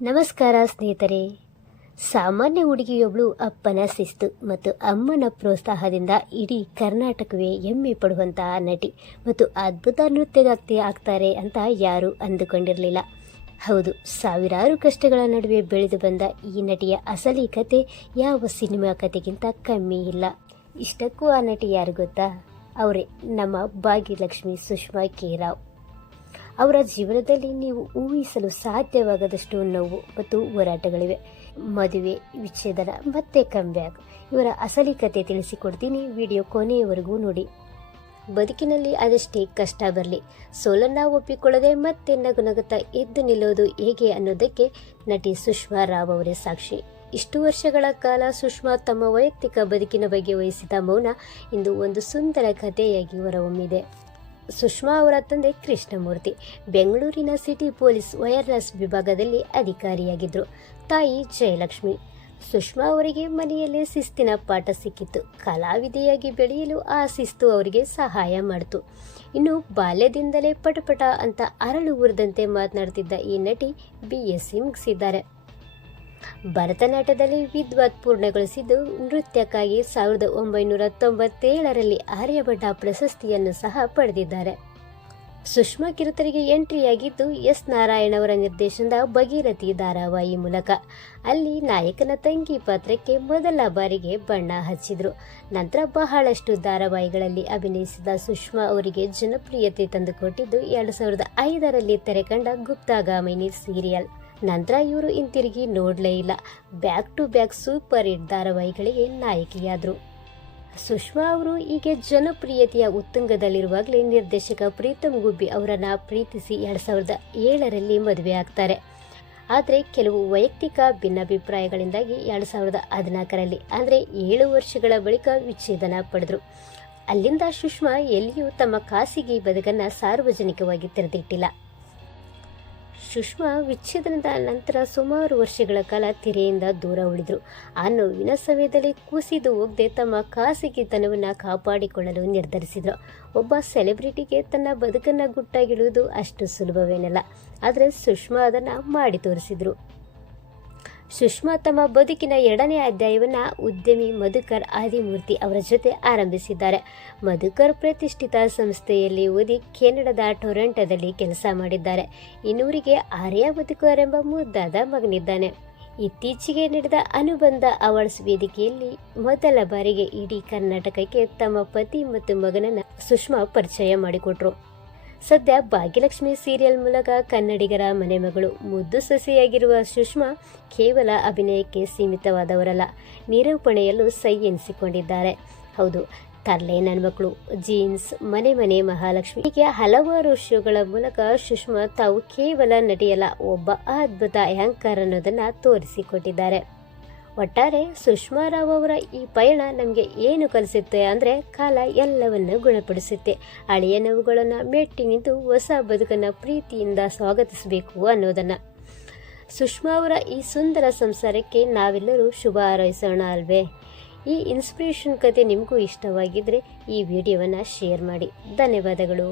ನಮಸ್ಕಾರ ಸ್ನೇಹಿತರೆ. ಸಾಮಾನ್ಯ ಹುಡುಗಿಯೊಬ್ಬಳು ಅಪ್ಪನ ಶಿಸ್ತು ಮತ್ತು ಅಮ್ಮನ ಪ್ರೋತ್ಸಾಹದಿಂದ ಇಡೀ ಕರ್ನಾಟಕವೇ ಹೆಮ್ಮೆ ಪಡುವಂತಹ ನಟಿ ಮತ್ತು ಅದ್ಭುತ ನೃತ್ಯಗಾರ್ತಿ ಆಗ್ತಾರೆ ಅಂತ ಯಾರೂ ಅಂದುಕೊಂಡಿರಲಿಲ್ಲ. ಹೌದು, ಸಾವಿರಾರು ಕಷ್ಟಗಳ ನಡುವೆ ಬೆಳೆದು ಬಂದ ಈ ನಟಿಯ ಅಸಲಿ ಕತೆ ಯಾವ ಸಿನಿಮಾ ಕತೆಗಿಂತ ಕಮ್ಮಿ ಇಲ್ಲ. ಇಷ್ಟಕ್ಕೂ ಆ ನಟಿ ಯಾರು ಗೊತ್ತಾ? ಅವರೇ ನಮ್ಮ ಭಾಗ್ಯಲಕ್ಷ್ಮಿ ಸುಷ್ಮಾ ಕೆ ರಾವ್. ಅವರ ಜೀವನದಲ್ಲಿ ನೀವು ಊಹಿಸಲು ಸಾಧ್ಯವಾಗದಷ್ಟು ನೋವು ಮತ್ತು ಹೋರಾಟಗಳಿವೆ. ಮದುವೆ, ವಿಚ್ಛೇದನ ಮತ್ತೆ ಕಮ್ಬ್ಯಾಕ್. ಇವರ ಅಸಲಿ ಕತೆ ತಿಳಿಸಿಕೊಡ್ತೀನಿ, ವಿಡಿಯೋ ಕೊನೆಯವರೆಗೂ ನೋಡಿ. ಬದುಕಿನಲ್ಲಿ ಅದೆಷ್ಟೇ ಕಷ್ಟ ಬರಲಿ, ಸೋಲನ್ನು ಒಪ್ಪಿಕೊಳ್ಳದೆ ಮತ್ತೆ ನಗುನಗುತ್ತಾ ಎದ್ದು ನಿಲ್ಲೋದು ಹೇಗೆ ಅನ್ನೋದಕ್ಕೆ ನಟಿ ಸುಷ್ಮಾ ರಾವ್ ಅವರೇ ಸಾಕ್ಷಿ. ಇಷ್ಟು ವರ್ಷಗಳ ಕಾಲ ಸುಷ್ಮಾ ತಮ್ಮ ವೈಯಕ್ತಿಕ ಬದುಕಿನ ಬಗ್ಗೆ ವಹಿಸಿದ ಮೌನ ಇಂದು ಒಂದು ಸುಂದರ ಕಥೆಯಾಗಿ ಹೊರಹೊಮ್ಮಿದೆ. ಸುಷ್ಮಾ ಅವರ ತಂದೆ ಕೃಷ್ಣಮೂರ್ತಿ ಬೆಂಗಳೂರಿನ ಸಿಟಿ ಪೊಲೀಸ್ ವೈರ್ಲೆಸ್ ವಿಭಾಗದಲ್ಲಿ ಅಧಿಕಾರಿಯಾಗಿದ್ದರು. ತಾಯಿ ಜಯಲಕ್ಷ್ಮಿ. ಸುಷ್ಮಾ ಅವರಿಗೆ ಮನೆಯಲ್ಲೇ ಶಿಸ್ತಿನ ಪಾಠ ಸಿಕ್ಕಿತ್ತು. ಕಲಾವಿದೆಯಾಗಿ ಬೆಳೆಯಲು ಆ ಶಿಸ್ತು ಅವರಿಗೆ ಸಹಾಯ ಮಾಡಿತು. ಇನ್ನು ಬಾಲ್ಯದಿಂದಲೇ ಪಟಪಟ ಅಂತ ಅರಳು ಉರಿದಂತೆ ಮಾತನಾಡ್ತಿದ್ದ ಈ ನಟಿ BSc ಮುಗಿಸಿದ್ದಾರೆ. ಭರತನಾಟ್ಯದಲ್ಲಿ ವಿದ್ವತ್ ಪೂರ್ಣಗೊಳಿಸಿದ್ದು, ನೃತ್ಯಕ್ಕಾಗಿ 1997ರಲ್ಲಿ ಆರ್ಯಭಟ ಪ್ರಶಸ್ತಿಯನ್ನು ಸಹ ಪಡೆದಿದ್ದಾರೆ. ಸುಷ್ಮಾ ಕಿರುತೆರೆಗೆ ಎಂಟ್ರಿಯಾಗಿದ್ದು S. ನಾರಾಯಣ್ ಅವರ ನಿರ್ದೇಶನದ ಭಗೀರಥಿ ಧಾರಾವಾಹಿ ಮೂಲಕ. ಅಲ್ಲಿ ನಾಯಕನ ತಂಗಿ ಪಾತ್ರಕ್ಕೆ ಮೊದಲ ಬಾರಿಗೆ ಬಣ್ಣ ಹಚ್ಚಿದ್ರು. ನಂತರ ಬಹಳಷ್ಟು ಧಾರಾವಾಹಿಗಳಲ್ಲಿ ಅಭಿನಯಿಸಿದ ಸುಷ್ಮಾ ಅವರಿಗೆ ಜನಪ್ರಿಯತೆ ತಂದುಕೊಟ್ಟಿದ್ದು 2005ರಲ್ಲಿ ತೆರೆಕಂಡ ಗುಪ್ತಗಾಮಿನಿ ಸೀರಿಯಲ್. ನಂತರ ಇವರು ಹಿಂತಿರುಗಿ ನೋಡಲೇ ಇಲ್ಲ. Back to back super hit ಧಾರಾವಾಹಿಗಳಿಗೆ ನಾಯಕಿಯಾದರು. ಸುಷ್ಮಾ ಅವರು ಹೀಗೆ ಜನಪ್ರಿಯತೆಯ ಉತ್ತುಂಗದಲ್ಲಿರುವಾಗಲೇ ನಿರ್ದೇಶಕ ಪ್ರೀತಮ್ ಗುಬ್ಬಿ ಅವರನ್ನು ಪ್ರೀತಿಸಿ 2007ರಲ್ಲಿ ಮದುವೆ ಆಗ್ತಾರೆ. ಆದರೆ ಕೆಲವು ವೈಯಕ್ತಿಕ ಭಿನ್ನಾಭಿಪ್ರಾಯಗಳಿಂದಾಗಿ 2014ರಲ್ಲಿ ಅಂದರೆ 7 ವರ್ಷಗಳ ಬಳಿಕ ವಿಚ್ಛೇದನ ಪಡೆದರು. ಅಲ್ಲಿಂದ ಸುಷ್ಮಾ ಎಲ್ಲಿಯೂ ತಮ್ಮ ಖಾಸಗಿ ಬದುಕನ್ನು ಸಾರ್ವಜನಿಕವಾಗಿ ತೆರೆದಿಟ್ಟಿಲ್ಲ. ಸುಷ್ಮಾ ವಿಚ್ಛೇದನದ ನಂತರ ಸುಮಾರು ವರ್ಷಗಳ ಕಾಲ ತೆರೆಯಿಂದ ದೂರ ಉಳಿದರು. ಆ ನೋವಿನ ಸಮಯದಲ್ಲಿ ಕುಸಿದು ಹೋಗದೆ ತಮ್ಮ ಖಾಸಗಿತನವನ್ನು ಕಾಪಾಡಿಕೊಳ್ಳಲು ನಿರ್ಧರಿಸಿದರು. ಒಬ್ಬ ಸೆಲೆಬ್ರಿಟಿಗೆ ತನ್ನ ಬದುಕನ್ನು ಗುಟ್ಟಾಗಿಡುವುದು ಅಷ್ಟು ಸುಲಭವೇನಲ್ಲ. ಆದರೆ ಸುಷ್ಮಾ ಅದನ್ನು ಮಾಡಿ ತೋರಿಸಿದರು. ಸುಷ್ಮಾ ತಮ್ಮ ಬದುಕಿನ 2ನೇ ಅಧ್ಯಾಯವನ್ನು ಉದ್ಯಮಿ ಮಧುಕರ್ ಆದಿಮೂರ್ತಿ ಅವರ ಜೊತೆ ಆರಂಭಿಸಿದ್ದಾರೆ. ಮಧುಕರ್ ಪ್ರತಿಷ್ಠಿತ ಸಂಸ್ಥೆಯಲ್ಲಿ ಓದಿ ಕೆನಡಾದ ಟೊರೊಂಟೊದಲ್ಲಿ ಕೆಲಸ ಮಾಡಿದ್ದಾರೆ. ಇನ್ನೂರಿಗೆ ಆರ್ಯ ಮಧುಕರ್ ಎಂಬ ಮುದ್ದಾದ ಮಗನಿದ್ದಾನೆ. ಇತ್ತೀಚೆಗೆ ನಡೆದ ಅನುಬಂಧ ಅವಾರ್ಡ್ಸ್ ವೇದಿಕೆಯಲ್ಲಿ ಮೊದಲ ಬಾರಿಗೆ ಇಡೀ ಕರ್ನಾಟಕಕ್ಕೆ ತಮ್ಮ ಪತಿ ಮತ್ತು ಮಗನನ್ನು ಸುಷ್ಮಾ ಪರಿಚಯ ಮಾಡಿಕೊಟ್ರು. ಸದ್ಯ ಭಾಗ್ಯಲಕ್ಷ್ಮಿ ಸೀರಿಯಲ್ ಮೂಲಕ ಕನ್ನಡಿಗರ ಮನೆ ಮಗಳು, ಮುದ್ದು ಸೊಸೆಯಾಗಿರುವ ಸುಷ್ಮಾ ಕೇವಲ ಅಭಿನಯಕ್ಕೆ ಸೀಮಿತವಾದವರಲ್ಲ, ನಿರೂಪಣೆಯಲ್ಲೂ ಸೈ ಎನಿಸಿಕೊಂಡಿದ್ದಾರೆ. ಹೌದು, ತರ್ಲೆ ನನ್ನ ಮಕ್ಕಳು, ಜೀನ್ಸ್, ಮನೆ ಮನೆ ಮಹಾಲಕ್ಷ್ಮಿ ಹೀಗೆ ಹಲವಾರು ಶೋಗಳ ಮೂಲಕ ಸುಷ್ಮಾ ತಾವು ಕೇವಲ ನಟಿಯಲ್ಲ, ಒಬ್ಬ ಅದ್ಭುತ ಆ್ಯಂಕರ್ ಅನ್ನೋದನ್ನು ತೋರಿಸಿಕೊಟ್ಟಿದ್ದಾರೆ. ಒಟ್ಟಾರೆ ಸುಷ್ಮಾ ರಾವ್ ಅವರ ಈ ಪಯಣ ನಮಗೆ ಏನು ಕಲಿಸುತ್ತೆ ಅಂದರೆ, ಕಾಲ ಎಲ್ಲವನ್ನು ಗುಣಪಡಿಸುತ್ತೆ. ಹಳೆಯ ನೋವುಗಳನ್ನು ಮೆಟ್ಟಿ ನಿಂತು ಹೊಸ ಬದುಕನ್ನು ಪ್ರೀತಿಯಿಂದ ಸ್ವಾಗತಿಸಬೇಕು ಅನ್ನೋದನ್ನು. ಸುಷ್ಮಾ ಅವರ ಈ ಸುಂದರ ಸಂಸಾರಕ್ಕೆ ನಾವೆಲ್ಲರೂ ಶುಭ ಹಾರೈಸೋಣ ಅಲ್ವೇ? ಈ ಇನ್ಸ್ಪಿರೇಷನ್ ಕತೆ ನಿಮಗೂ ಇಷ್ಟವಾಗಿದ್ದರೆ ಈ ವಿಡಿಯೋವನ್ನು ಶೇರ್ ಮಾಡಿ. ಧನ್ಯವಾದಗಳು.